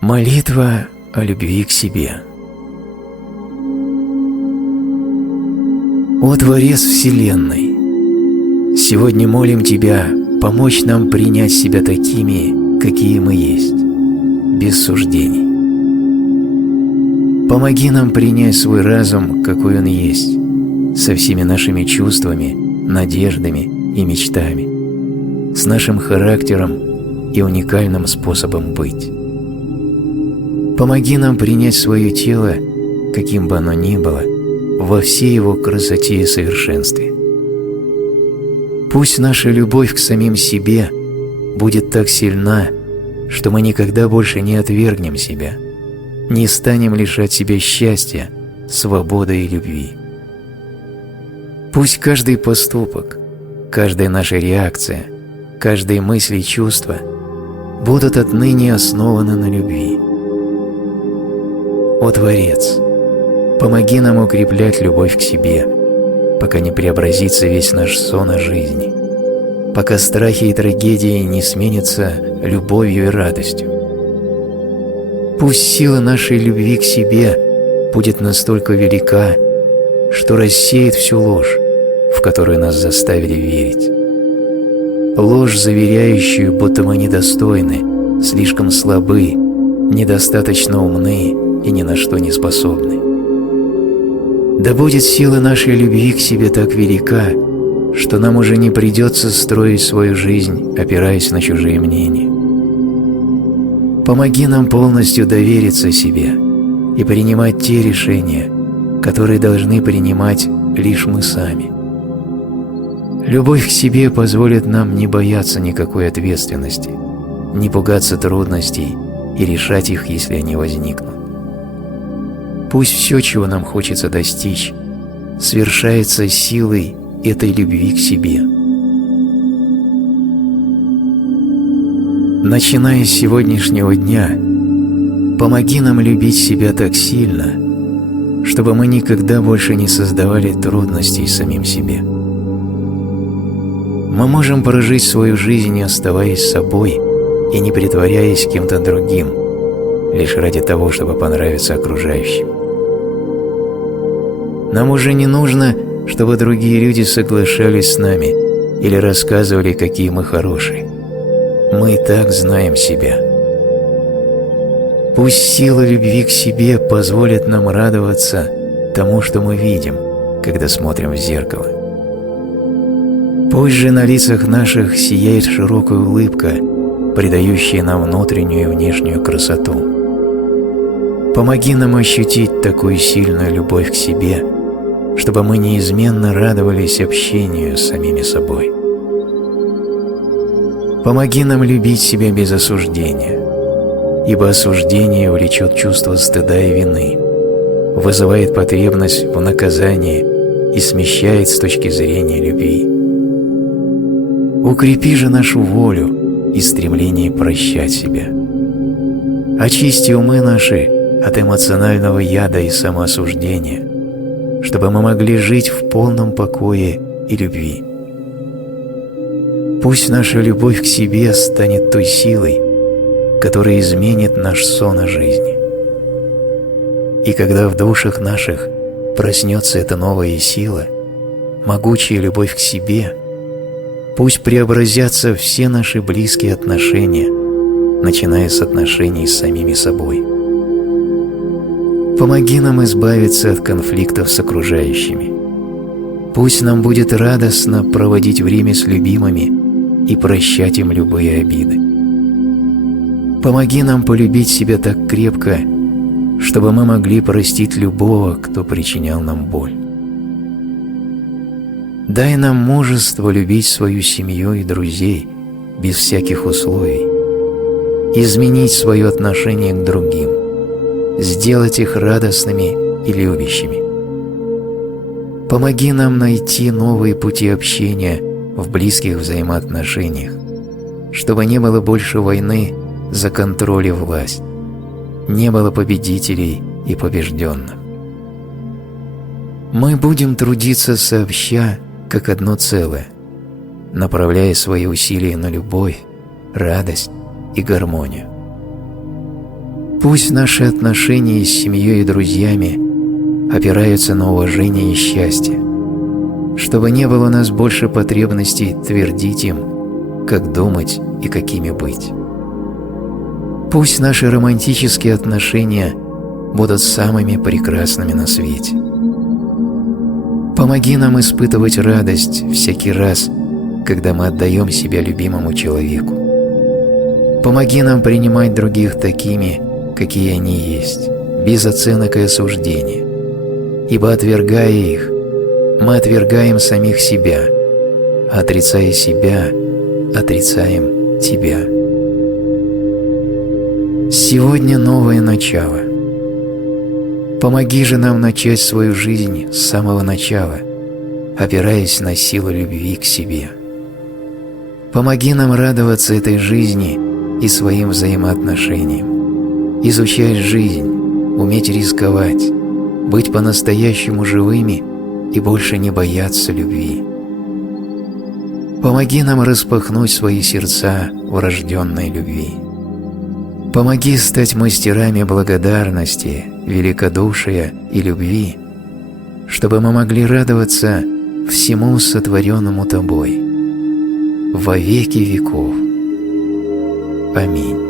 Молитва о любви к себе. О Творец Вселенной! Сегодня молим Тебя помочь нам принять себя такими, какие мы есть, без суждений. Помоги нам принять свой разум, какой он есть, со всеми нашими чувствами, надеждами и мечтами, с нашим характером и уникальным способом быть. Помоги нам принять свое тело, каким бы оно ни было, во всей его красоте и совершенстве. Пусть наша любовь к самим себе будет так сильна, что мы никогда больше не отвергнем себя, не станем лишать себя счастья, свободы и любви. Пусть каждый поступок, каждая наша реакция, каждая мысль и чувство будут отныне основаны на любви. О Творец, помоги нам укреплять любовь к себе, пока не преобразится весь наш сон о жизни, пока страхи и трагедии не сменятся любовью и радостью. Пусть сила нашей любви к себе будет настолько велика, что рассеет всю ложь, в которую нас заставили верить. Ложь, заверяющую, будто мы недостойны, слишком слабы, недостаточно умны и ни на что не способны. Да будет сила нашей любви к себе так велика, что нам уже не придется строить свою жизнь, опираясь на чужие мнения. Помоги нам полностью довериться себе и принимать те решения, которые должны принимать лишь мы сами. Любовь к себе позволит нам не бояться никакой ответственности, не пугаться трудностей и решать их, если они возникнут. Пусть все, чего нам хочется достичь, свершается силой этой любви к себе. Начиная с сегодняшнего дня, помоги нам любить себя так сильно, чтобы мы никогда больше не создавали трудностей самим себе. Мы можем прожить свою жизнь, оставаясь собой и не притворяясь кем-то другим, лишь ради того, чтобы понравиться окружающим. Нам уже не нужно, чтобы другие люди соглашались с нами или рассказывали, какие мы хорошие. Мы и так знаем себя. Пусть сила любви к себе позволит нам радоваться тому, что мы видим, когда смотрим в зеркало. Пусть же на лицах наших сияет широкая улыбка, придающая нам внутреннюю и внешнюю красоту. Помоги нам ощутить такую сильную любовь к себе, чтобы мы неизменно радовались общению с самими собой. Помоги нам любить себя без осуждения, ибо осуждение влечет чувство стыда и вины, вызывает потребность в наказании и смещает с точки зрения любви. Укрепи же нашу волю и стремление прощать себя. Очисти умы наши от эмоционального яда и самоосуждения, чтобы мы могли жить в полном покое и любви. Пусть наша любовь к себе станет той силой, которая изменит наш сон о жизни. И когда в душах наших проснется эта новая сила, могучая любовь к себе, пусть преобразятся все наши близкие отношения, начиная с отношений с самими собой. Помоги нам избавиться от конфликтов с окружающими. Пусть нам будет радостно проводить время с любимыми и прощать им любые обиды. Помоги нам полюбить себя так крепко, чтобы мы могли простить любого, кто причинял нам боль. Дай нам мужество любить свою семью и друзей без всяких условий, изменить свое отношение к другим, сделать их радостными и любящими. Помоги нам найти новые пути общения в близких взаимоотношениях, чтобы не было больше войны за контроль и власть, не было победителей и побежденных. Мы будем трудиться сообща, как одно целое, направляя свои усилия на любовь, радость и гармонию. Пусть наши отношения с семьей и друзьями опираются на уважение и счастье, чтобы не было у нас больше потребностей твердить им, как думать и какими быть. Пусть наши романтические отношения будут самыми прекрасными на свете. Помоги нам испытывать радость всякий раз, когда мы отдаем себя любимому человеку. Помоги нам принимать других такими, какие они есть, без оценок и осуждения, ибо, отвергая их, мы отвергаем самих себя, а отрицая себя, отрицаем Тебя. Сегодня новое начало. Помоги же нам начать свою жизнь с самого начала, опираясь на силу любви к себе. Помоги нам радоваться этой жизни и своим взаимоотношениям, изучать жизнь, уметь рисковать, быть по-настоящему живыми и больше не бояться любви. Помоги нам распахнуть свои сердца врожденной любви. Помоги стать мастерами благодарности, великодушия и любви, чтобы мы могли радоваться всему сотворенному Тобой во веки веков. Аминь.